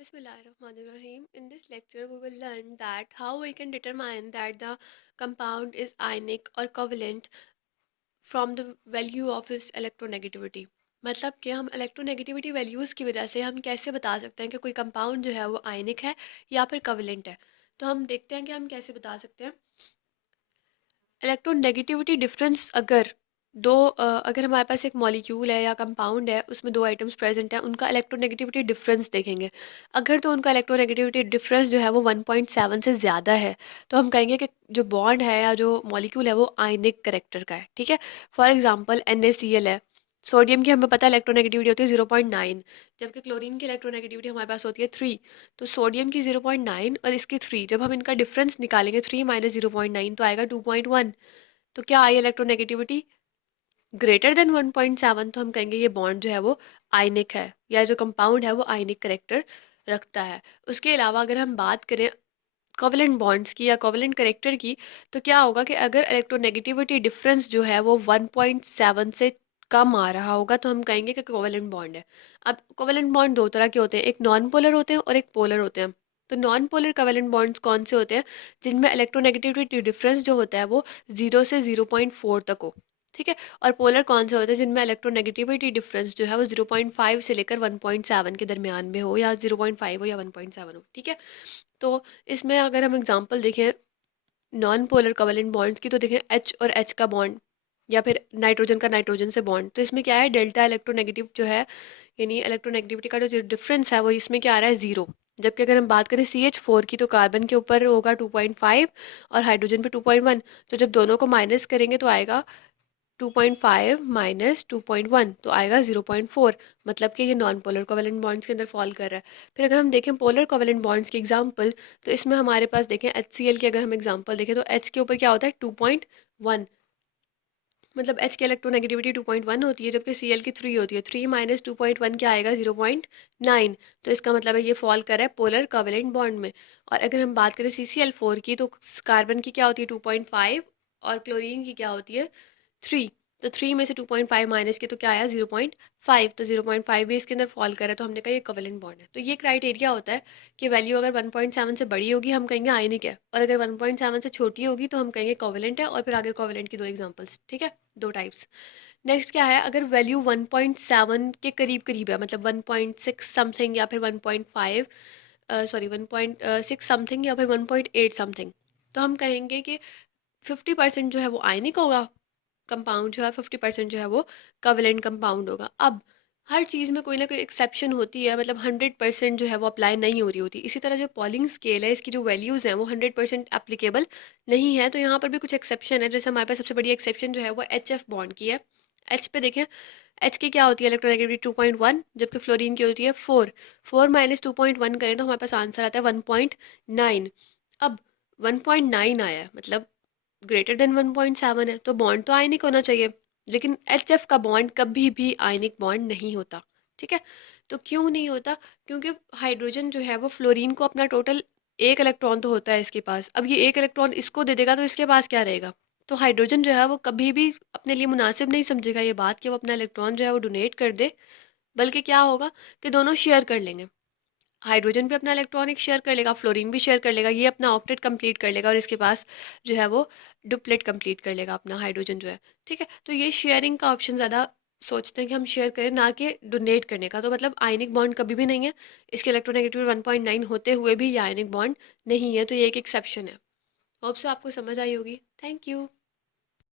Bismillahirrahmanirrahim. In this lecture, we will learn that how we can determine that the compound is ionic or covalent from the value of its electronegativity. मतलब कि हम electronegativity values की वजह से हम कैसे बता सकते हैं कि कोई कंपाउंड जो है वो आयनिक है या फिर कवलेंट है। तो हम देखते हैं कि हम कैसे बता सकते हैं। इलेक्ट्रोनेगेटिविटी डिफरेंस अगर हमारे पास एक मॉलिक्यूल है या कंपाउंड है, उसमें दो आइटम्स प्रेजेंट हैं, उनका इलेक्ट्रोनेगेटिविटी डिफरेंस देखेंगे। अगर तो उनका इलेक्ट्रोनेगेटिविटी डिफरेंस जो है वो 1.7 से ज़्यादा है, तो हम कहेंगे कि जो बॉन्ड है या जो मॉलिक्यूल है वो आयनिक करेक्टर का है। ठीक है। फॉर एग्जांपल NaCl है। सोडियम की हमें पता है इलेक्ट्रोनेगेटिविटी होती है 0.9, जबकि क्लोरीन की इलेक्ट्रोनेगेटिविटी हमारे पास होती है 3। तो सोडियम की 0.9 और इसकी 3, जब हम इनका डिफरेंस निकालेंगे 3 माइनस 0.9 तो आएगा 2.1। तो क्या आई इलेक्ट्रोनेगेटिविटी ग्रेटर देन 1.7, तो हम कहेंगे ये बॉन्ड जो है वो आयनिक है या जो कंपाउंड है वो आयनिक करेक्टर रखता है। उसके अलावा अगर हम बात करें कोवलेंट बॉन्ड्स की या कोवलेंट करेक्टर की, तो क्या होगा कि अगर इलेक्ट्रोनेगेटिविटी डिफरेंस जो है वो 1.7 से कम आ रहा होगा, तो हम कहेंगे कि कोवलेंट बॉन्ड है। अब कोवलेंट बॉन्ड दो तरह के होते हैं, एक नॉन पोलर होते हैं और एक पोलर होते हैं। तो नॉन पोलर कोवलेंट बॉन्ड्स कौन से होते हैं? जिनमें इलेक्ट्रोनेगेटिविटी डिफरेंस जो होता है वो 0 से 0.4 तक हो। ठीक है। और पोलर कौन से होते हैं? जिनमें इलेक्ट्रोनेगेटिविटी डिफरेंस जो है वो 0.5 से लेकर 1.7 के दरमियान में हो, या 0.5 हो या 1.7 हो। ठीक है। तो इसमें अगर हम एग्जांपल देखें नॉन पोलर कोवलेंट बॉन्ड्स की, तो देखें H और H का बॉन्ड, या फिर नाइट्रोजन का नाइट्रोजन से बॉन्ड, तो इसमें क्या है? डेल्टा इलेक्ट्रोनेगेटिव जो है, यानी इलेक्ट्रोनेगेटिविटी का जो डिफरेंस है वो इसमें क्या आ रहा है? 0। जबकि अगर हम बात करें CH4 की, तो कार्बन के ऊपर होगा 2.5 और हाइड्रोजन पे 2.1। तो जब दोनों को माइनस करेंगे तो आएगा 2.5 माइनस 2.1, तो आएगा 0.4। मतलब कि ये नॉन पोलर कोवलेंट बॉन्ड्स के अंदर फॉल कर रहा है। फिर अगर हम देखें पोलर कोवलेंट बॉन्ड्स की एग्जांपल, तो इसमें हमारे पास देखें HCl की अगर हम एग्जांपल देखें, तो H के ऊपर क्या होता है? 2.1। मतलब H की इलेक्ट्रोनेगेटिविटी 2.1 होती है, जबकि Cl की 3 होती है। 3 माइनस 2.1 क्या आएगा? 0.9। तो इसका मतलब है ये फॉल कर रहा है पोलर कोवलेंट बॉन्ड में। और अगर हम बात करें CCl4 की, तो कार्बन की क्या होती है? 2.5 और क्लोरीन की क्या होती है? 3। तो 3 में से 2.5 माइनस के तो क्या आया? 0.5। तो 0.5 भी इसके अंदर फॉल कर रहा है, तो हमने कहा ये कोवेलेंट बॉन्ड है। तो ये क्राइटेरिया होता है कि वैल्यू अगर 1.7 से बड़ी होगी हम कहेंगे आयनिक है, और अगर 1.7 से छोटी होगी तो हम कहेंगे कोवेलेंट है। और फिर आगे कोवेलेंट की दो एग्जांपल्स। ठीक है, दो टाइप्स। नेक्स्ट क्या है? अगर वैल्यू 1.7 के करीब करीब है, मतलब 1.6 समथिंग या फिर 1.5, सॉरी 1.6 समथिंग या फिर 1.8 समथिंग, तो हम कहेंगे कि 50% जो है वो आयनिक होगा, कंपाउंड जो है 50% जो है वो कोवेलेंट कंपाउंड होगा। अब हर चीज़ में कोई ना कोई एक्सेप्शन होती है, मतलब 100% जो है वो अप्लाई नहीं हो रही होती। इसी तरह जो पॉलिंग स्केल है, इसकी जो वैल्यूज़ हैं वो 100% एप्लीकेबल नहीं है, तो यहाँ पर भी कुछ एक्सेप्शन है। जैसे हमारे पास सबसे बड़ी एक्सेप्शन जो है वो HF बॉन्ड की है। एच पे देखें, एच की क्या होती है इलेक्ट्रोनेगेटिविटी? 2.1, जबकि फ्लोरीन की होती है 4। 4 माइनस 2.1 करें तो हमारे पास आंसर आता है 1.9। अब 1.9 आया है, मतलब ग्रेटर देन 1.7 है, तो बॉन्ड तो आयनिक होना चाहिए। लेकिन HF का बॉन्ड कभी भी आयनिक बॉन्ड नहीं होता। ठीक है। तो क्यों नहीं होता? क्योंकि हाइड्रोजन जो है वो फ्लोरीन को अपना टोटल एक इलेक्ट्रॉन तो होता है इसके पास, अब ये एक इलेक्ट्रॉन इसको दे देगा तो इसके पास क्या रहेगा? तो हाइड्रोजन जो है वो कभी भी अपने लिए मुनासिब नहीं समझेगा ये बात कि वो अपना इलेक्ट्रॉन जो है वो डोनेट कर दे। बल्कि क्या होगा कि दोनों शेयर कर लेंगे। हाइड्रोजन भी अपना इलेक्ट्रॉनिक शेयर कर लेगा, फ्लोरीन भी शेयर कर लेगा, ये अपना ऑक्टेट कंप्लीट कर लेगा और इसके पास जो है वो डुप्लेट कंप्लीट कर लेगा अपना हाइड्रोजन जो है। ठीक है। तो ये शेयरिंग का ऑप्शन ज़्यादा सोचते हैं कि हम शेयर करें, ना कि डोनेट करने का। तो मतलब आयनिक बॉन्ड कभी भी नहीं है। इसके इलेक्ट्रोनेगेटिविटी 1.9 होते हुए भी ये आयनिक बॉन्ड नहीं है, तो ये एक एक्सेप्शन है। होप सो आपको समझ आई होगी। Thank you.